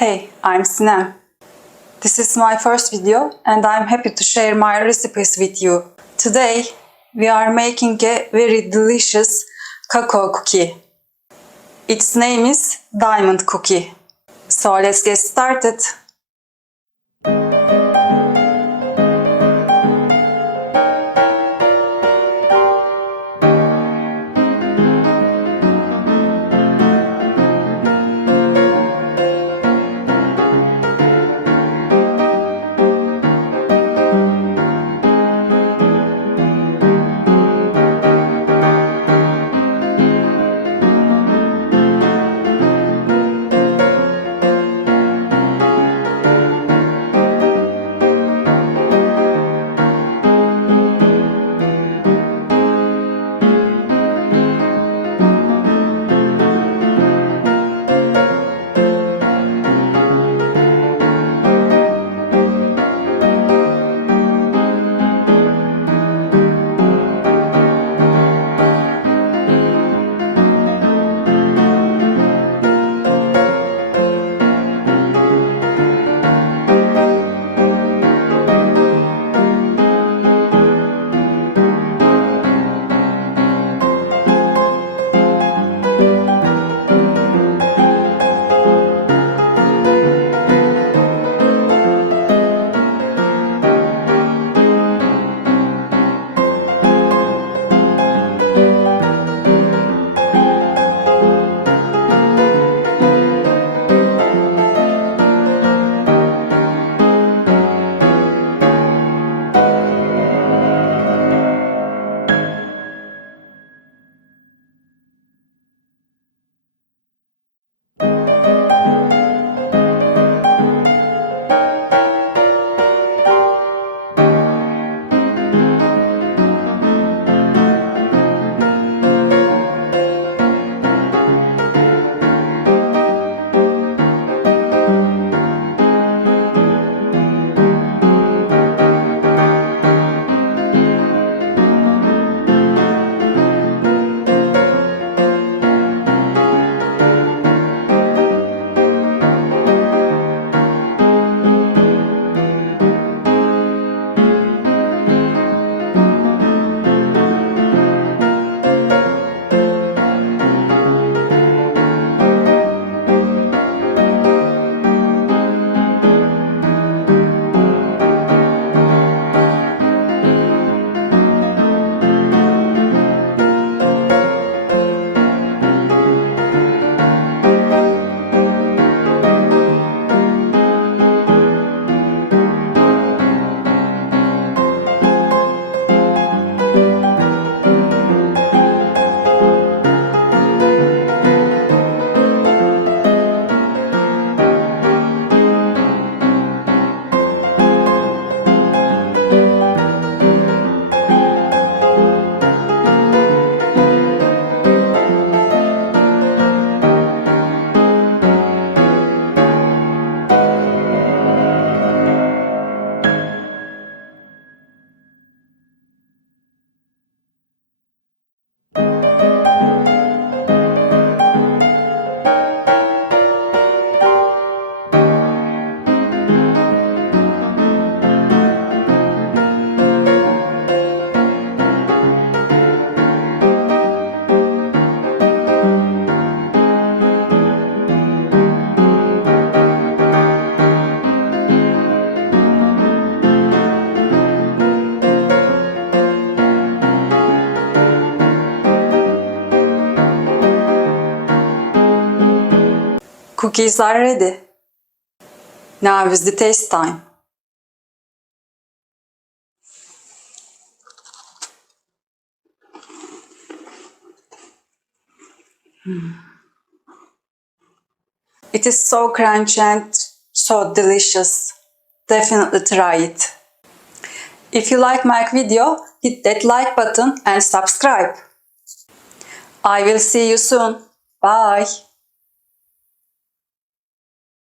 Hey, I'm Sinem. This is my first video and I'm happy to share my recipes with you. Today we are making a very delicious cacao cookie. Its name is diamond cookie. So let's get started. Cookies are ready. Now is the taste time. It is so crunchy and so delicious. Definitely try it. If you like my video, hit that like button and subscribe. I will see you soon. Bye.